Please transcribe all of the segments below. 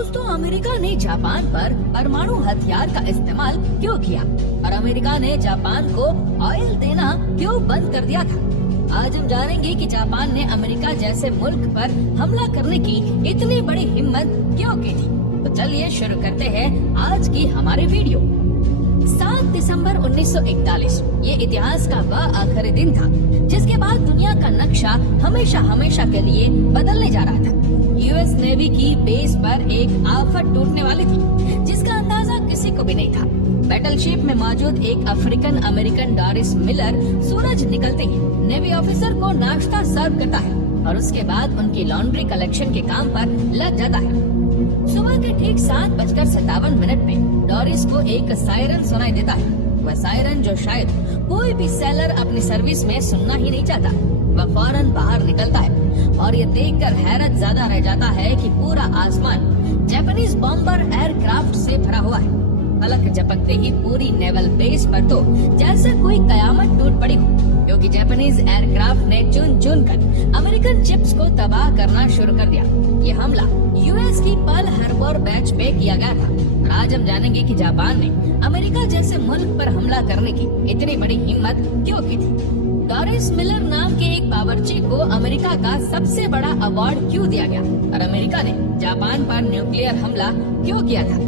दोस्तों, अमेरिका ने जापान पर परमाणु हथियार का इस्तेमाल क्यों किया और अमेरिका ने जापान को ऑयल देना क्यों बंद कर दिया था? आज हम जानेंगे कि जापान ने अमेरिका जैसे मुल्क पर हमला करने की इतनी बड़ी हिम्मत क्यों की थी। तो चलिए शुरू करते हैं आज की हमारे वीडियो। 7 दिसंबर 1941 ये इतिहास का वह आखिरी दिन था जिसके बाद दुनिया का नक्शा हमेशा हमेशा के लिए बदलने जा रहा था। यूएस नेवी की बेस पर एक आफत टूटने वाली थी जिसका अंदाजा किसी को भी नहीं था। बैटलशिप में मौजूद एक अफ्रीकन अमेरिकन डॉरिस मिलर सूरज निकलते ही नेवी ऑफिसर को नाश्ता सर्व करता है और उसके बाद उनकी लॉन्ड्री कलेक्शन के काम पर लग जाता है। सुबह के ठीक 7:57 पे डॉरिस को एक सायरन सुनाई देता है। वह सायरन जो शायद कोई भी सेलर अपनी सर्विस में सुनना ही नहीं चाहता। वह फौरन बाहर निकलता है और ये देखकर हैरत ज्यादा रह जाता है कि पूरा आसमान जापानीज बॉम्बर एयरक्राफ्ट से भरा हुआ है। पलक झपकते ही पूरी नेवल बेस पर तो जैसे कोई कयामत टूट पड़ी हो, क्योंकि जापानीज एयरक्राफ्ट ने चुन चुन कर अमेरिकन चिप्स को तबाह करना शुरू कर दिया। ये हमला यूएस की पर्ल हार्बर बेच पे किया गया था और आज हम जानेंगे कि जापान ने अमेरिका जैसे मुल्क पर हमला करने की इतनी बड़ी हिम्मत क्यों की थी। डॉरिस मिलर नाम के एक बावर्ची को अमेरिका का सबसे बड़ा अवार्ड क्यों दिया गया और अमेरिका ने जापान पर न्यूक्लियर हमला क्यों किया था।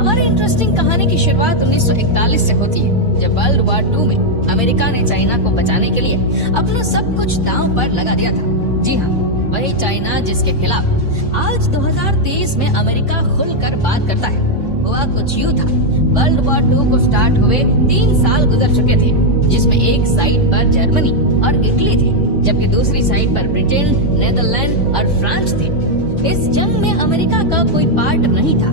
हमारी इंटरेस्टिंग कहानी की शुरुआत 1941 से होती है, जब वर्ल्ड वॉर 2 में अमेरिका ने चाइना को बचाने के लिए अपना सब कुछ दांव पर लगा दिया था। जी हाँ, वही चाइना जिसके खिलाफ आज 2023 में अमेरिका खुलकर बात करता है। हुआ कुछ यूँ था, वर्ल्ड वॉर 2 को स्टार्ट हुए 3 साल गुजर चुके थे, जिसमें एक साइड पर जर्मनी और इटली थे, जबकि दूसरी साइड पर ब्रिटेन, नेदरलैंड और फ्रांस थे। इस जंग में अमेरिका का कोई पार्ट नहीं था।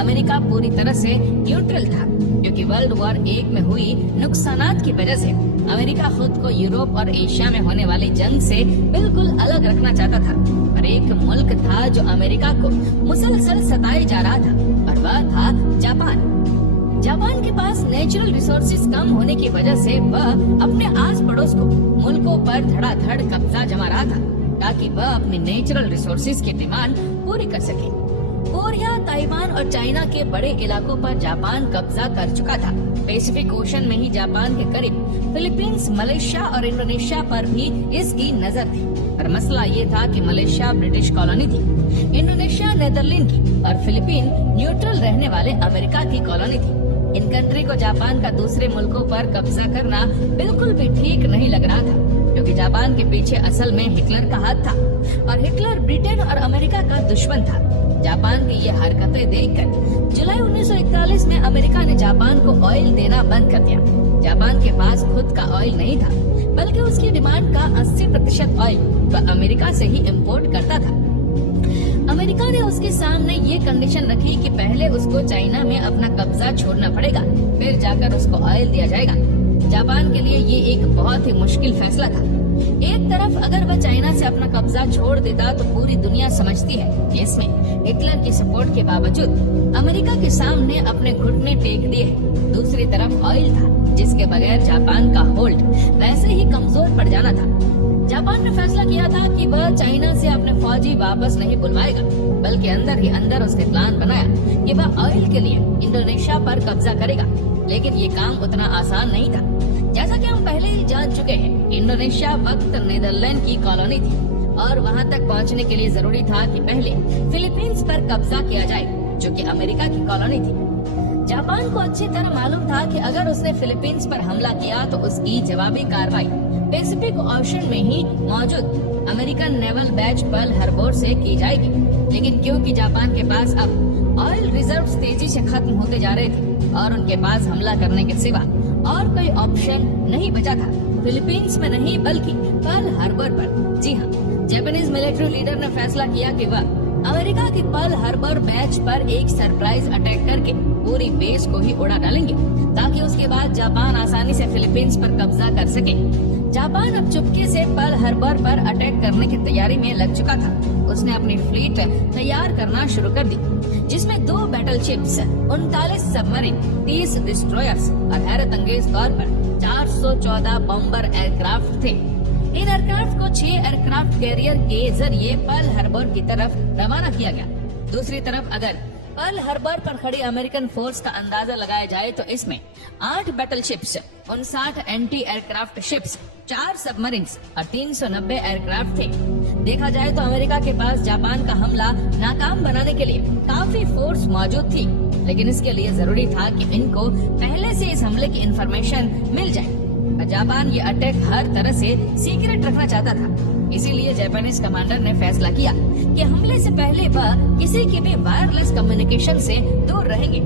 अमेरिका पूरी तरह से न्यूट्रल था, क्योंकि वर्ल्ड वॉर 1 में हुई नुकसानात की वजह से अमेरिका खुद को यूरोप और एशिया में होने वाली जंग से बिल्कुल अलग रखना चाहता था। पर एक मुल्क था जो अमेरिका को मुसलसल सताए जा रहा था और वह था जापान। जापान के पास नेचुरल रिसोर्सेज कम होने की वजह से वह अपने आस पड़ोस को मुल्कों पर धड़ाधड़ कब्जा जमा रहा था, ताकि वह अपने नेचुरल रिसोर्सेज की डिमांड पूरी कर सके। कोरिया, ताइवान और चाइना के बड़े इलाकों पर जापान कब्जा कर चुका था। पैसिफिक ओशन में ही जापान के करीब फिलीपींस, मलेशिया और इंडोनेशिया पर भी इसकी नजर थी। और मसला ये था कि मलेशिया ब्रिटिश कॉलोनी थी, इंडोनेशिया नेदरलैंड की और फिलीपीन न्यूट्रल रहने वाले अमेरिका की कॉलोनी थी। इन कंट्री को जापान का दूसरे मुल्कों पर कब्जा करना बिल्कुल भी ठीक नहीं लग रहा था, क्योंकि जापान के पीछे असल में हिटलर का हाथ था और हिटलर ब्रिटेन और अमेरिका का दुश्मन था। जापान की ये हरकतें देखकर जुलाई 1941 में अमेरिका ने जापान को ऑयल देना बंद कर दिया। जापान के पास खुद का ऑयल नहीं था, बल्कि उसकी डिमांड का 80% ऑयल वह अमेरिका से ही इम्पोर्ट करता था। अमेरिका ने उसके सामने ये कंडीशन रखी कि पहले उसको चाइना में अपना कब्जा छोड़ना पड़ेगा, फिर जाकर उसको ऑयल दिया जाएगा। जापान के लिए ये एक बहुत ही मुश्किल फैसला था। एक तरफ अगर वह चाइना से अपना कब्जा छोड़ देता तो पूरी दुनिया समझती है कि इसमें हिटलर की सपोर्ट के बावजूद अमेरिका के सामने अपने घुटने टेक दिए हैं। दूसरी तरफ ऑयल था, जिसके बगैर जापान का होल्ड वैसे ही कमजोर पड़ जाना था। जापान ने फैसला किया था कि वह चाइना से अपने फौजी वापस नहीं बुलवाएगा, बल्कि अंदर ही अंदर उसने प्लान बनाया कि वह ऑयल के लिए इंडोनेशिया पर कब्जा करेगा। लेकिन ये काम उतना आसान नहीं था। जैसा कि हम पहले ही जान चुके हैं, इंडोनेशिया वक्त नीदरलैंड की कॉलोनी थी और वहां तक पहुंचने के लिए जरूरी था कि पहले फिलीपींस पर कब्जा किया जाए, जो कि अमेरिका की कॉलोनी थी। जापान को अच्छी तरह मालूम था कि अगर उसने फिलीपींस पर हमला किया तो उसकी जवाबी कार्रवाई पैसिफिक ओशन में ही मौजूद American naval base Pearl Harbor से की जाएगी। लेकिन क्योंकि जापान के पास अब ऑयल रिजर्व्स तेजी से खत्म होते जा रहे थे और उनके पास हमला करने के सिवा और कोई ऑप्शन नहीं बचा था, फिलीपींस में नहीं बल्कि पर्ल हार्बर पर। जी हाँ, जापानीज मिलिट्री लीडर ने फैसला किया कि वह अमेरिका की पर्ल हार्बर बेस पर एक सरप्राइज अटैक करके पूरी बेस को ही उड़ा डालेंगे, ताकि उसके बाद जापान आसानी से फिलीपींस पर कब्जा कर सके। जापान अब चुपके से पर्ल हार्बर पर अटैक करने की तैयारी में लग चुका था। उसने अपनी फ्लीट तैयार करना शुरू कर दी, जिसमें 2 बैटलशिप्स, 39 सबमरीन, 30 डिस्ट्रॉयर्स और हैरत अंगेज तौर पर 414 बॉम्बर एयरक्राफ्ट थे। इन एयरक्राफ्ट को 6 एयरक्राफ्ट कैरियर के जरिए पर्ल हार्बर की तरफ रवाना किया गया। दूसरी तरफ अगर पर्ल हार्बर पर खड़ी अमेरिकन फोर्स का अंदाजा लगाया जाए तो इसमें 8 बैटलशिप्स, 59 एंटी एयरक्राफ्ट शिप्स, 4 सबमरीन्स और 390 एयरक्राफ्ट थे। देखा जाए तो अमेरिका के पास जापान का हमला नाकाम बनाने के लिए काफी फोर्स मौजूद थी, लेकिन इसके लिए जरूरी था कि इनको पहले से इस हमले की इंफॉर्मेशन मिल जाए। जापान ये अटैक हर तरह से सीक्रेट रखना चाहता था, इसीलिए जापानीज कमांडर ने फैसला किया कि हमले से पहले वह किसी की भी वायरलेस कम्युनिकेशन से दूर रहेंगे।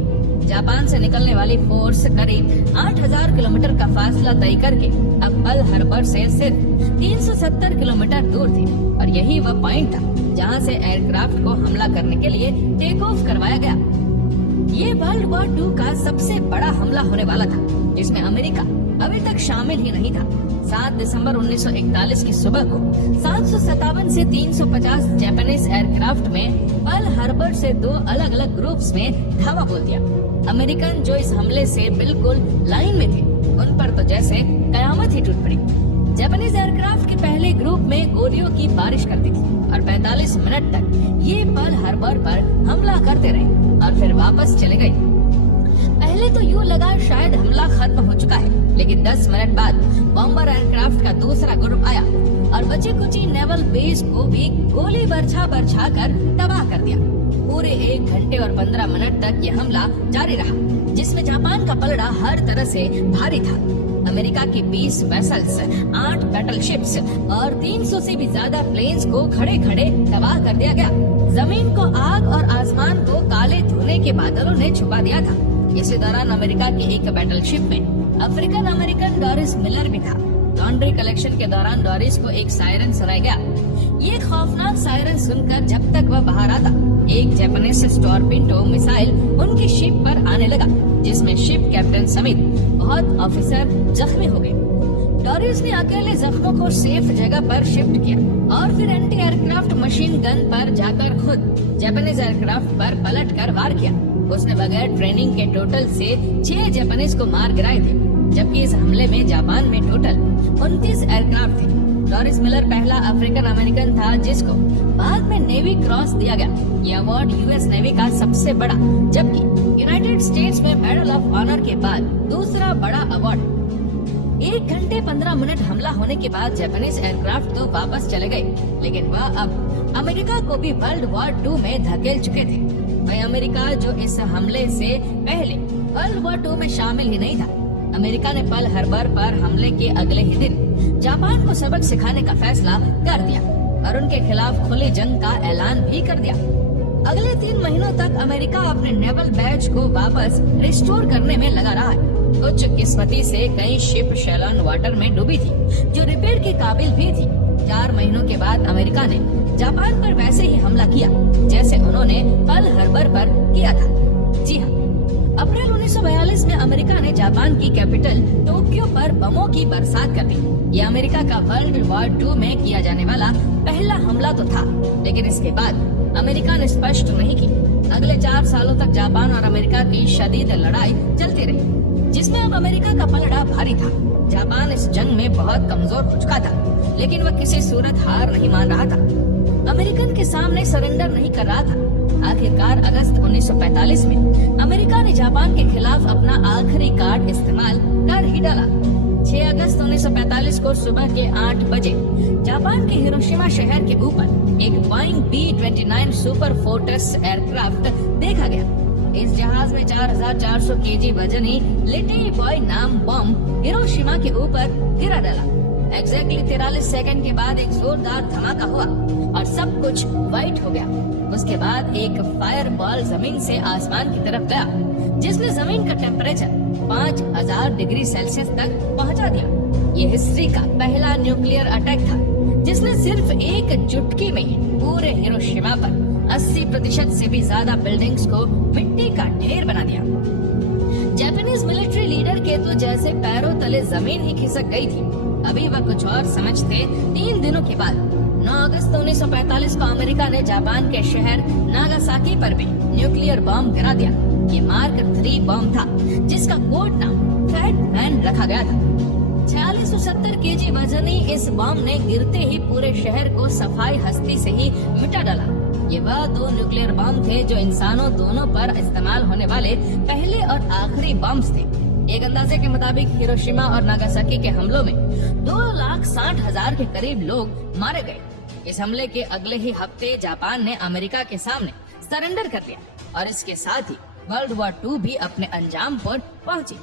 जापान से निकलने वाली फोर्स करीब 8000 किलोमीटर का फासला तय करके अब पर्ल हार्बर से सिर्फ 370 किलोमीटर दूर थे और यही वह पॉइंट था जहां से एयरक्राफ्ट को हमला करने के लिए टेक ऑफ करवाया गया। ये वर्ल्ड वॉर 2 का सबसे बड़ा हमला होने वाला था, जिसमें अमेरिका अभी तक शामिल ही नहीं था। 7 दिसंबर 1941 की सुबह को 757 से 350 जापानीज एयरक्राफ्ट में पर्ल हार्बर से 2 अलग अलग ग्रुप्स में धावा बोल दिया। अमेरिकन जो इस हमले से बिल्कुल लाइन में थे, उन पर तो जैसे कयामत ही टूट पड़ी। जापानीज एयरक्राफ्ट के पहले ग्रुप में गोलियों की बारिश करती थी और 45 मिनट तक ये पर्ल हार्बर पर हमला करते रहे और फिर वापस चले गए। पहले तो यूं लगा शायद हमला खत्म हो चुका है, लेकिन 10 मिनट बाद बॉम्बर एयरक्राफ्ट का दूसरा ग्रुप आया और बची कुची नेवल बेस को भी गोली बरछा कर तबाह कर दिया। पूरे 1 घंटे और 15 मिनट तक यह हमला जारी रहा, जिसमें जापान का पलड़ा हर तरह से भारी था। अमेरिका की 20 वेसल्स, 8 बैटलशिप्स और 300 से भी ज्यादा प्लेन्स को खड़े खड़े तबाह कर दिया गया। जमीन को आग और आसमान को काले धुएं के बादलों ने छुपा दिया था। इसी दौरान अमेरिका की एक बैटलशिप में अफ्रीकन अमेरिकन डॉरिस मिलर भी था। लॉन्ड्री कलेक्शन के दौरान डॉरिस को एक सायरन सुनाया गया। ये खौफनाक सायरन सुनकर जब तक वह बाहर आता, एक जापानीज टॉरपीडो मिसाइल उनकी शिप पर आने लगा, जिसमें शिप कैप्टन समेत बहुत ऑफिसर जख्मी हो गए। डॉरिस ने अकेले जख्मों को सेफ जगह पर शिफ्ट किया और फिर एंटी एयरक्राफ्ट मशीन गन पर जाकर खुद जापानीज एयरक्राफ्ट पर पलटकर वार किया। उसने बगैर ट्रेनिंग के टोटल से 6 जापानीज को मार गिराए थे, जबकि इस हमले में जापान में टोटल 29 एयरक्राफ्ट थे। डॉरिस मिलर पहला अफ्रीकन अमेरिकन था जिसको बाद में नेवी क्रॉस दिया गया। ये अवार्ड यूएस नेवी का सबसे बड़ा, जबकि यूनाइटेड स्टेट्स में मेडल ऑफ ऑनर के बाद दूसरा बड़ा अवार्ड। 1 घंटे 15 मिनट हमला होने के बाद जापानीज एयरक्राफ्ट तो वापस चले गए, लेकिन वह अब अमेरिका को भी वर्ल्ड वॉर 2 में धकेल चुके थे। वही अमेरिका जो इस हमले से पहले वर्ल्ड वॉर 2 में शामिल ही नहीं था। अमेरिका ने पर्ल हार्बर पर हमले के अगले ही दिन जापान को सबक सिखाने का फैसला कर दिया और उनके खिलाफ खुली जंग का ऐलान भी कर दिया। अगले 3 महीनों तक अमेरिका अपने नेवल बैज को वापस रिस्टोर करने में लगा रहा है। कुछ किस्मती से कई शिप शेलन वाटर में डूबी थी, जो रिपेयर के काबिल भी थी। 4 महीनों के बाद अमेरिका ने जापान पर वैसे ही हमला किया जैसे उन्होंने पर्ल हार्बर पर किया था। जी हाँ, अप्रैल 1942 में अमेरिका ने जापान की कैपिटल टोक्यो पर बमों की बरसात कर दी। यह अमेरिका का वर्ल्ड वॉर 2 में किया जाने वाला पहला हमला तो था, लेकिन इसके बाद अमेरिका ने स्पष्ट नहीं की। अगले 4 सालों तक जापान और अमेरिका की शदीद लड़ाई चलती रही, जिसमें अब अमेरिका का पलड़ा भारी था। जापान इस जंग में बहुत कमजोर हो चुका था, लेकिन वह किसी सूरत हार नहीं मान रहा था। अमेरिकन के सामने सरेंडर नहीं कर रहा था। आखिरकार अगस्त 1945 में अमेरिका ने जापान के खिलाफ अपना आखिरी कार्ड इस्तेमाल कर ही डाला। 6 अगस्त 1945 को सुबह के 8 बजे जापान के हिरोशिमा शहर के ऊपर एक Boeing B-29 super fortress aircraft देखा गया। इस जहाज में 4400 केजी वजनी लिटिल बॉय नाम बम हिरोशिमा के ऊपर गिरा डाला। एग्जैक्टली 43 सेकंड के बाद एक जोरदार धमाका हुआ और सब कुछ व्हाइट हो गया। उसके बाद एक फायर बॉल जमीन से आसमान की तरफ गया, जिसने जमीन का टेम्परेचर 5000 डिग्री सेल्सियस तक पहुंचा दिया। ये हिस्ट्री का पहला न्यूक्लियर अटैक था, जिसने सिर्फ एक चुटकी में ही पूरे हिरोशिमा पर 80% से भी ज्यादा बिल्डिंग्स को मिट्टी का ढेर बना दिया। जापानीज मिलिट्री लीडर के तो जैसे पैरों तले जमीन ही खिसक गई थी। अभी वह कुछ और समझते 3 दिनों के बाद 9 अगस्त 1945 को अमेरिका ने जापान के शहर नागासाकी पर भी न्यूक्लियर बम गिरा दिया। ये मार्क 3 बम था, जिसका कोड नाम फैट मैन रखा गया था। 4670 केजी वजनी इस बम ने गिरते ही पूरे शहर को सफाई हस्ती से ही मिटा डाला। ये वह 2 न्यूक्लियर बम थे जो इंसानों दोनों पर इस्तेमाल होने वाले पहले और आखिरी बम्स थे। एक अंदाजे के मुताबिक हिरोशिमा और नागासाकी के हमलों में 2,60,000 के करीब लोग मारे गए। इस हमले के अगले ही हफ्ते जापान ने अमेरिका के सामने सरेंडर कर दिया और इसके साथ ही वर्ल्ड वॉर 2 भी अपने अंजाम पर पहुंची।